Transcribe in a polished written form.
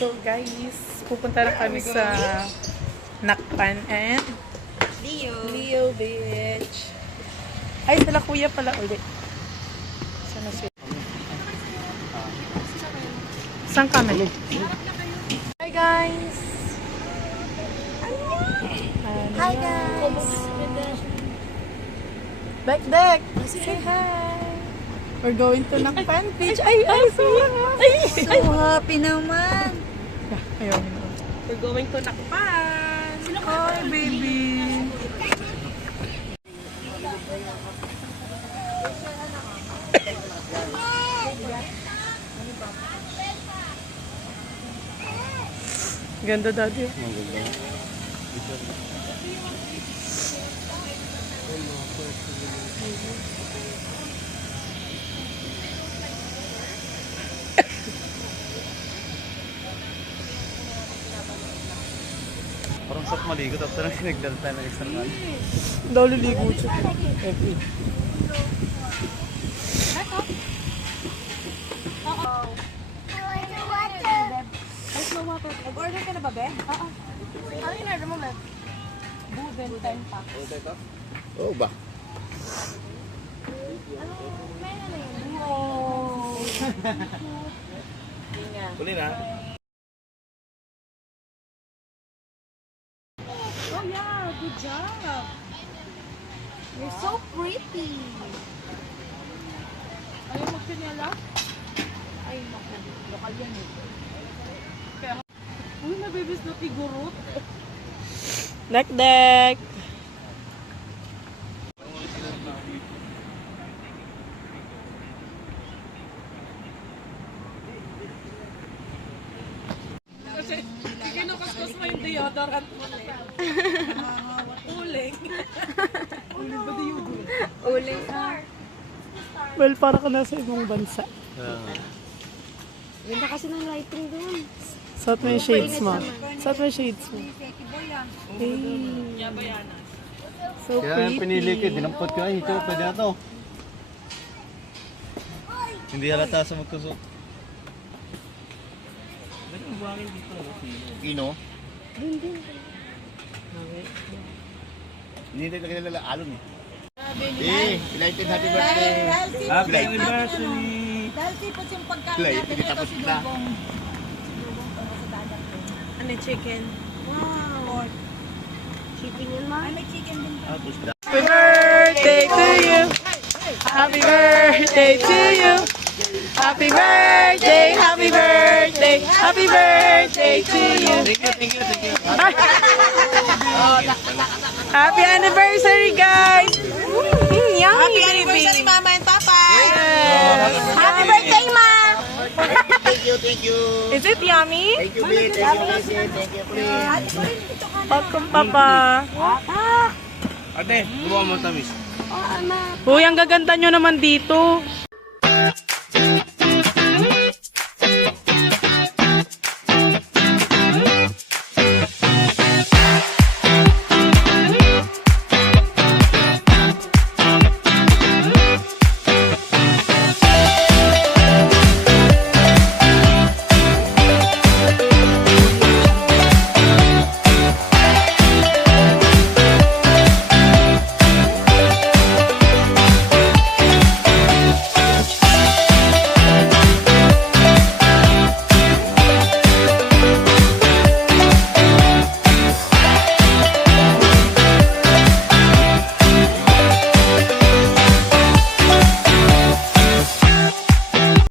So guys, pupunta na kami sa Nakpan and Leo Beach. Ay, sila kuya pala ulit. Sana sila. Saan kami? Hi guys! Hi guys! Dek! Say hi! We're going to Nakpan Beach. Ay! So happy naman! Ayaw mo. We're going to Nakpan! Hi baby! Ganda daddy. Parang sarap maligo tapos parang nagdala tayo ng extra man. Daw liligo siya. Every. Nag-order ka na ba, Be? Oo. Ano yung order mo, Be? Buben, 10 packs. Oo ba? May ano yun? Wow! Uli na. Oh yeah, good job! You're so pretty! Ayaw magpinyala? Ay, lokal yan eh. Uy, nabibis na figurot. Dek! Kinukuskus mo yung deodorant mo. Uling. Uling ba yung Uling. Well, para ka nasa ibang bansa. Ganda kasi ng lighting doon. Suot mo yung shades mo. Suot mo yung shades mo. Hey. So Kaya yung pinili ko, dinampot ko. Ay, ito, pwede na to. Hindi halata sa magtusok. Ino? Hindi tayo lagay nila alon eh. Belated happy birthday! Happy anniversary! Dahil tipos yung pagkain Play, natin, ito tapos si na. Dugong. ano chicken? Wow! Chicken yun, ma? Ay, may chicken din pa. Happy birthday to you! Happy birthday to you! Happy birthday! Happy birthday! Happy birthday to you! Thank you. Happy anniversary, guys! Yummy, Happy baby! anniversary, Mama and Papa! Yes. Happy birthday, Ma! Thank you. Is it yummy? Thank you, Bill. Thank you, please. Welcome, Papa. Ate, gumawa mo tamis. Uy, ang gaganda nyo naman dito.